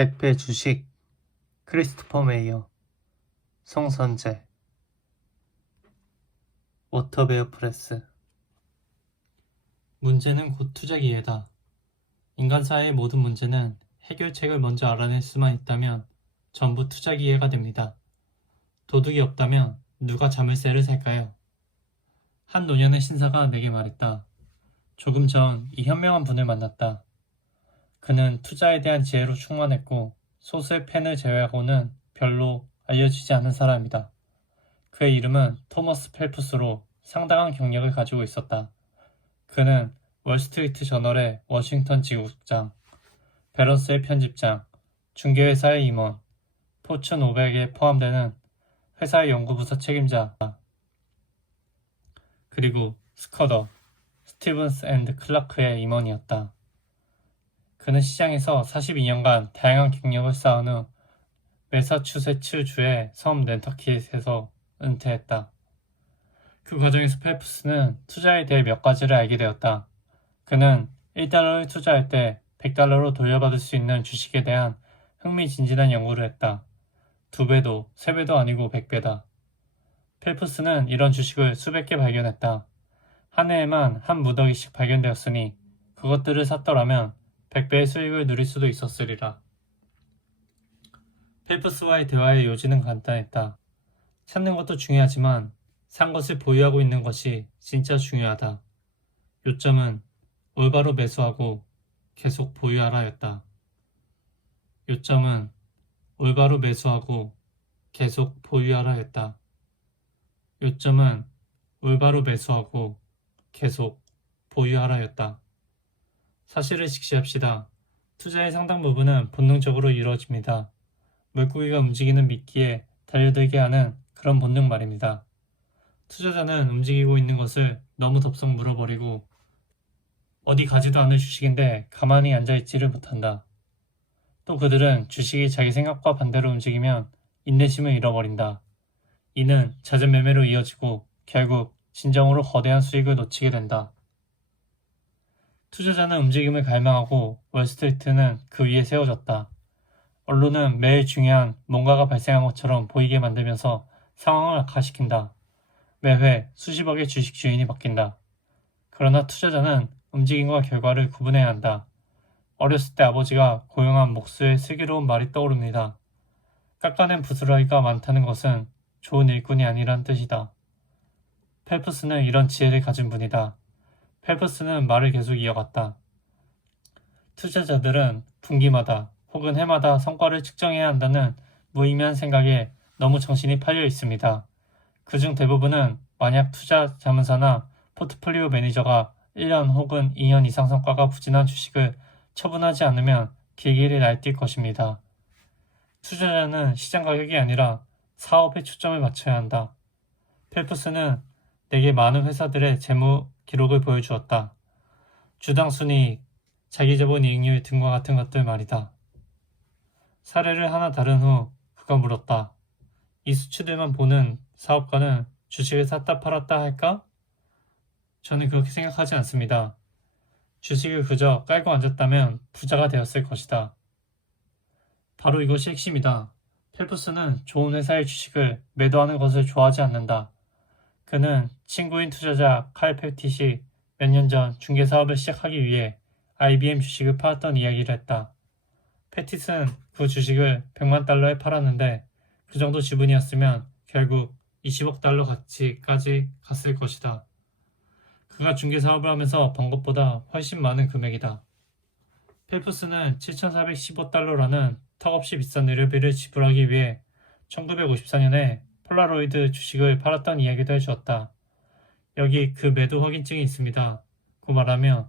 100배 주식 크리스토퍼 메이어 송선재 워터베어 프레스 문제는 곧 투자 기회다. 인간사회의 모든 문제는 해결책을 먼저 알아낼 수만 있다면 전부 투자 기회가 됩니다. 도둑이 없다면 누가 자물쇠를 살까요? 한 노년의 신사가 내게 말했다. 조금 전 이 현명한 분을 만났다. 그는 투자에 대한 지혜로 충만했고 소수의 팬을 제외하고는 별로 알려지지 않은 사람이다. 그의 이름은 토머스 펠프스로 상당한 경력을 가지고 있었다. 그는 월스트리트 저널의 워싱턴 지국장, 베런스의 편집장, 중개회사의 임원, 포춘 500에 포함되는 회사의 연구부서 책임자, 그리고 스커더, 스티븐스 앤드 클라크의 임원이었다. 그는 시장에서 42년간 다양한 경력을 쌓은 후 매사추세츠주의 섬 낸터킷에서 은퇴했다. 그 과정에서 펠프스는 투자에 대해 몇 가지를 알게 되었다. 그는 1달러를 투자할 때 100달러로 돌려받을 수 있는 주식에 대한 흥미진진한 연구를 했다. 2배도 3배도 아니고 100배다. 펠프스는 이런 주식을 수백 개 발견했다. 한 해에만 한 무더기씩 발견되었으니 그것들을 샀더라면 100배의 수익을 누릴 수도 있었으리라. 펠프스와의 대화의 요지는 간단했다. 찾는 것도 중요하지만 산 것을 보유하고 있는 것이 진짜 중요하다. 요점은 올바로 매수하고 계속 보유하라였다. 요점은 올바로 매수하고 계속 보유하라였다. 요점은 올바로 매수하고 계속 보유하라였다. 사실을 직시합시다. 투자의 상당 부분은 본능적으로 이루어집니다. 물고기가 움직이는 미끼에 달려들게 하는 그런 본능 말입니다. 투자자는 움직이고 있는 것을 너무 덥석 물어버리고 어디 가지도 않을 주식인데 가만히 앉아있지를 못한다. 또 그들은 주식이 자기 생각과 반대로 움직이면 인내심을 잃어버린다. 이는 잦은 매매로 이어지고 결국 진정으로 거대한 수익을 놓치게 된다. 투자자는 움직임을 갈망하고 월스트리트는 그 위에 세워졌다. 언론은 매일 중요한 뭔가가 발생한 것처럼 보이게 만들면서 상황을 악화시킨다. 매회 수십억의 주식 주인이 바뀐다. 그러나 투자자는 움직임과 결과를 구분해야 한다. 어렸을 때 아버지가 고용한 목수의 슬기로운 말이 떠오릅니다. 깎아낸 부스러기가 많다는 것은 좋은 일꾼이 아니란 뜻이다. 펠프스는 이런 지혜를 가진 분이다. 펠프스는 말을 계속 이어갔다. 투자자들은 분기마다 혹은 해마다 성과를 측정해야 한다는 무의미한 생각에 너무 정신이 팔려 있습니다. 그중 대부분은 만약 투자 자문사나 포트폴리오 매니저가 1년 혹은 2년 이상 성과가 부진한 주식을 처분하지 않으면 길길이 날뛸 것입니다. 투자자는 시장 가격이 아니라 사업에 초점을 맞춰야 한다. 펠프스는 내게 많은 회사들의 재무 기록을 보여주었다. 주당 순이익, 자기자본 이익률 등과 같은 것들 말이다. 사례를 하나 다룬 후 그가 물었다. 이 수치들만 보는 사업가는 주식을 샀다 팔았다 할까? 저는 그렇게 생각하지 않습니다. 주식을 그저 깔고 앉았다면 부자가 되었을 것이다. 바로 이것이 핵심이다. 펠프스는 좋은 회사의 주식을 매도하는 것을 좋아하지 않는다. 그는 친구인 투자자 칼 패티시 몇 년 전 중개사업을 시작하기 위해 IBM 주식을 팔았던 이야기를 했다. 패티스는 그 주식을 100만 달러에 팔았는데 그 정도 지분이었으면 결국 20억 달러 가치까지 갔을 것이다. 그가 중개사업을 하면서 번 것보다 훨씬 많은 금액이다. 펠프스는 7,415달러라는 턱없이 비싼 의료비를 지불하기 위해 1954년에 폴라로이드 주식을 팔았던 이야기도 해주었다. 여기 그 매도 확인증이 있습니다. 고 말하며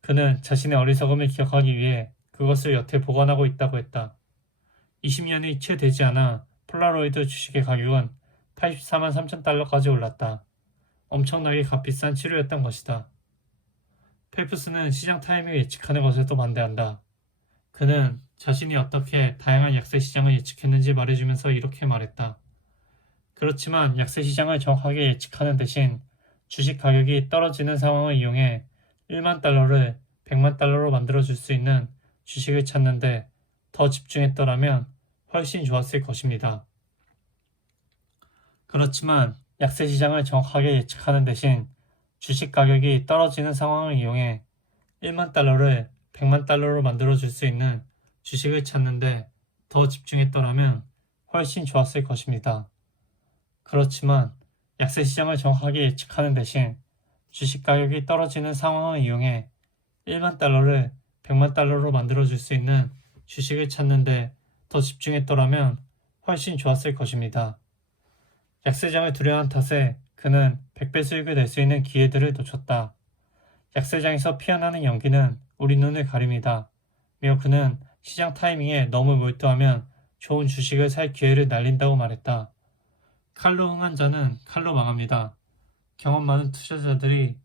그는 자신의 어리석음을 기억하기 위해 그것을 여태 보관하고 있다고 했다. 20년이 채 되지 않아 폴라로이드 주식의 가격은 84만 3천 달러까지 올랐다. 엄청나게 값비싼 치료였던 것이다. 펠프스는 시장 타이밍을 예측하는 것에도 반대한다. 그는 자신이 어떻게 다양한 약세 시장을 예측했는지 말해주면서 이렇게 말했다. 그렇지만 약세 시장을 정확하게 예측하는 대신 주식 가격이 떨어지는 상황을 이용해 1만 달러를 100만 달러로 만들어줄 수 있는 주식을 찾는데 더 집중했더라면 훨씬 좋았을 것입니다. 그렇지만 약세 시장을 정확하게 예측하는 대신 주식 가격이 떨어지는 상황을 이용해 1만 달러를 100만 달러로 만들어줄 수 있는 주식을 찾는데 더 집중했더라면 훨씬 좋았을 것입니다. 그렇지만 약세 시장을 정확하게 예측하는 대신 주식 가격이 떨어지는 상황을 이용해 1만 달러를 100만 달러로 만들어줄 수 있는 주식을 찾는데 더 집중했더라면 훨씬 좋았을 것입니다. 약세장을 두려워한 탓에 그는 100배 수익을 낼 수 있는 기회들을 놓쳤다. 약세장에서 피어나는 연기는 우리 눈을 가립니다. 며 그는 시장 타이밍에 너무 몰두하면 좋은 주식을 살 기회를 날린다고 말했다. 칼로 흥한 자는 칼로 망합니다. 경험 많은 투자자들이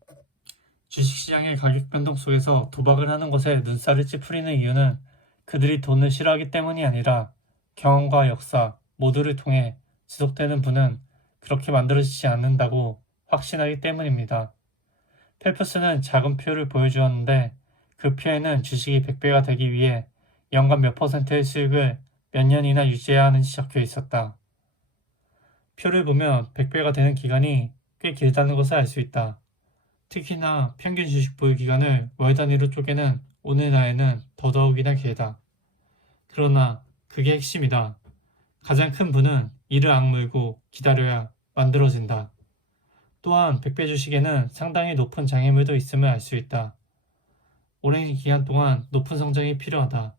주식시장의 가격 변동 속에서 도박을 하는 것에 눈살을 찌푸리는 이유는 그들이 돈을 싫어하기 때문이 아니라 경험과 역사 모두를 통해 지속되는 부는 그렇게 만들어지지 않는다고 확신하기 때문입니다. 펠프스는 작은 표를 보여주었는데 그 표에는 주식이 100배가 되기 위해 연간 몇 %의 수익을 몇 년이나 유지해야 하는지 적혀 있었다. 표를 보면 100배가 되는 기간이 꽤 길다는 것을 알 수 있다. 특히나 평균 주식 보유 기간을 월 단위로 쪼개는 오늘날에는 더더욱이나 길다. 그러나 그게 핵심이다. 가장 큰 부는 이를 악물고 기다려야 만들어진다. 또한 100배 주식에는 상당히 높은 장애물도 있음을 알 수 있다. 오랜 기간 동안 높은 성장이 필요하다.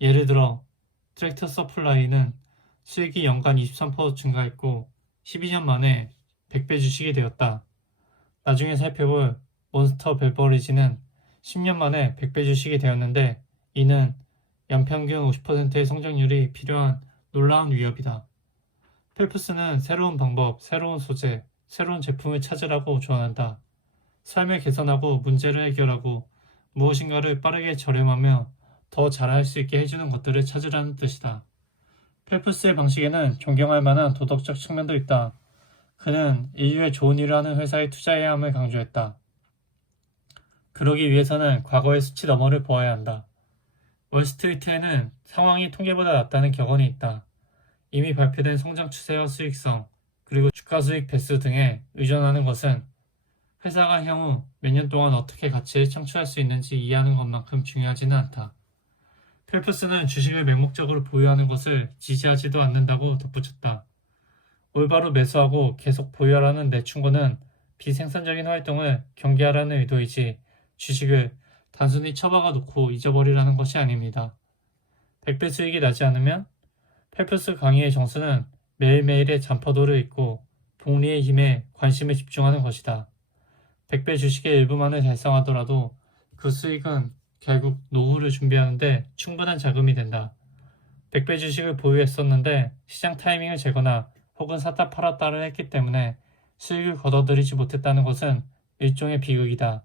예를 들어 트랙터 서플라이는 수익이 연간 23% 증가했고 12년 만에 100배 주식이 되었다. 나중에 살펴볼 몬스터 베버리지는 10년 만에 100배 주식이 되었는데 이는 연평균 50%의 성장률이 필요한 놀라운 위협이다. 펠프스는 새로운 방법, 새로운 소재, 새로운 제품을 찾으라고 조언한다. 삶을 개선하고 문제를 해결하고 무엇인가를 빠르게 저렴하며 더 잘할 수 있게 해주는 것들을 찾으라는 뜻이다. 펠프스의 방식에는 존경할 만한 도덕적 측면도 있다. 그는 인류의 좋은 일을 하는 회사에 투자해야 함을 강조했다. 그러기 위해서는 과거의 수치 너머를 보아야 한다. 월스트리트에는 상황이 통계보다 낫다는 격언이 있다. 이미 발표된 성장 추세와 수익성, 그리고 주가 수익 배수 등에 의존하는 것은 회사가 향후 몇 년 동안 어떻게 가치를 창출할 수 있는지 이해하는 것만큼 중요하지는 않다. 펠프스는 주식을 맹목적으로 보유하는 것을 지지하지도 않는다고 덧붙였다. 올바로 매수하고 계속 보유하라는 내 충고는 비생산적인 활동을 경계하라는 의도이지 주식을 단순히 처박아 놓고 잊어버리라는 것이 아닙니다. 100배 수익이 나지 않으면 펠프스 강의의 정수는 매일매일의 잠퍼도를 잊고 복리의 힘에 관심을 집중하는 것이다. 100배 주식의 일부만을 달성하더라도 그 수익은 결국 노후를 준비하는데 충분한 자금이 된다. 100배 주식을 보유했었는데 시장 타이밍을 재거나 혹은 샀다 팔았다를 했기 때문에 수익을 거둬들이지 못했다는 것은 일종의 비극이다.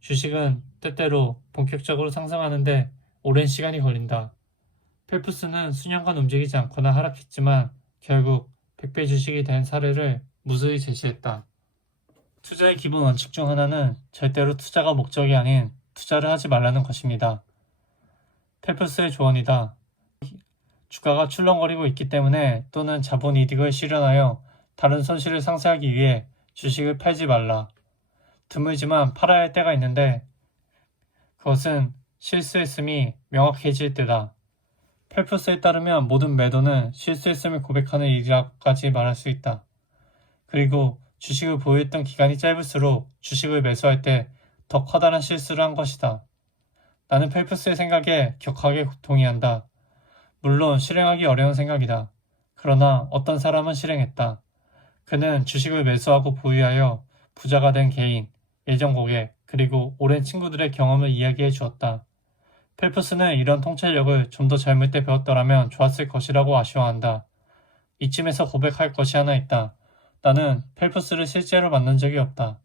주식은 때때로 본격적으로 상승하는데 오랜 시간이 걸린다. 펠프스는 수년간 움직이지 않거나 하락했지만 결국 100배 주식이 된 사례를 무수히 제시했다. 투자의 기본 원칙 중 하나는 절대로 투자가 목적이 아닌 투자를 하지 말라는 것입니다. 펠프스의 조언이다. 주가가 출렁거리고 있기 때문에 또는 자본 이득을 실현하여 다른 손실을 상쇄하기 위해 주식을 팔지 말라. 드물지만 팔아야 할 때가 있는데 그것은 실수했음이 명확해질 때다. 펠프스에 따르면 모든 매도는 실수했음을 고백하는 일이라고까지 말할 수 있다. 그리고 주식을 보유했던 기간이 짧을수록 주식을 매수할 때 더 커다란 실수를 한 것이다. 나는 펠프스의 생각에 격하게 동의한다. 물론 실행하기 어려운 생각이다. 그러나 어떤 사람은 실행했다. 그는 주식을 매수하고 보유하여 부자가 된 개인, 예전 고객, 그리고 오랜 친구들의 경험을 이야기해 주었다. 펠프스는 이런 통찰력을 좀 더 젊을 때 배웠더라면 좋았을 것이라고 아쉬워한다. 이쯤에서 고백할 것이 하나 있다. 나는 펠프스를 실제로 만난 적이 없다.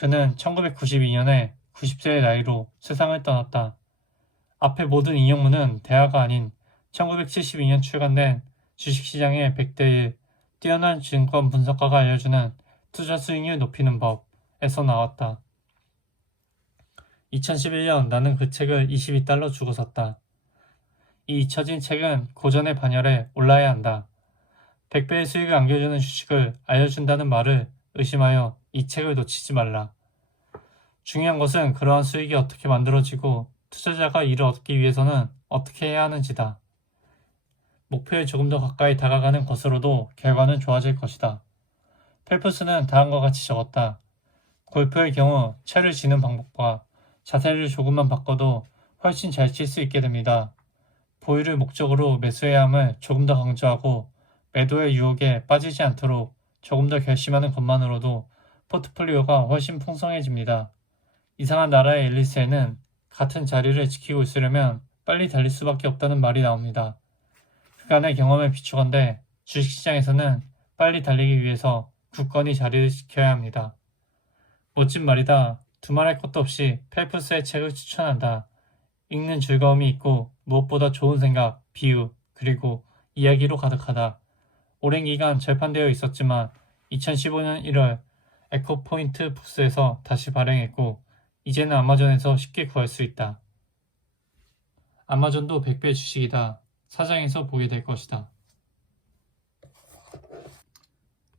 그는 1992년에 90세의 나이로 세상을 떠났다. 앞의 모든 인용문은 대화가 아닌 1972년 출간된 주식시장의 100대1 뛰어난 증권 분석가가 알려주는 투자 수익률 높이는 법에서 나왔다. 2011년 나는 그 책을 $22 주고 샀다. 이 잊혀진 책은 고전의 반열에 올라야 한다. 100배의 수익을 안겨주는 주식을 알려준다는 말을 의심하여 이 책을 놓치지 말라. 중요한 것은 그러한 수익이 어떻게 만들어지고 투자자가 이를 얻기 위해서는 어떻게 해야 하는지다. 목표에 조금 더 가까이 다가가는 것으로도 결과는 좋아질 것이다. 펠프스는 다음과 같이 적었다. 골프의 경우 채를 쥐는 방법과 자세를 조금만 바꿔도 훨씬 잘 칠 수 있게 됩니다. 보유를 목적으로 매수해야 함을 조금 더 강조하고 매도의 유혹에 빠지지 않도록 조금 더 결심하는 것만으로도 포트폴리오가 훨씬 풍성해집니다. 이상한 나라의 앨리스에는 같은 자리를 지키고 있으려면 빨리 달릴 수밖에 없다는 말이 나옵니다. 그간의 경험에 비추건대 주식시장에서는 빨리 달리기 위해서 굳건히 자리를 지켜야 합니다. 멋진 말이다. 두말할 것도 없이 펠프스의 책을 추천한다. 읽는 즐거움이 있고 무엇보다 좋은 생각, 비유, 그리고 이야기로 가득하다. 오랜 기간 절판되어 있었지만 2015년 1월 에코포인트 북스에서 다시 발행했고 이제는 아마존에서 쉽게 구할 수 있다. 아마존도 100배 주식이다. 사장에서 보게 될 것이다.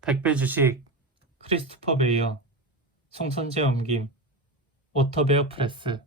100배 주식 크리스토퍼 베이어 송선재 옮김 워터베어 프레스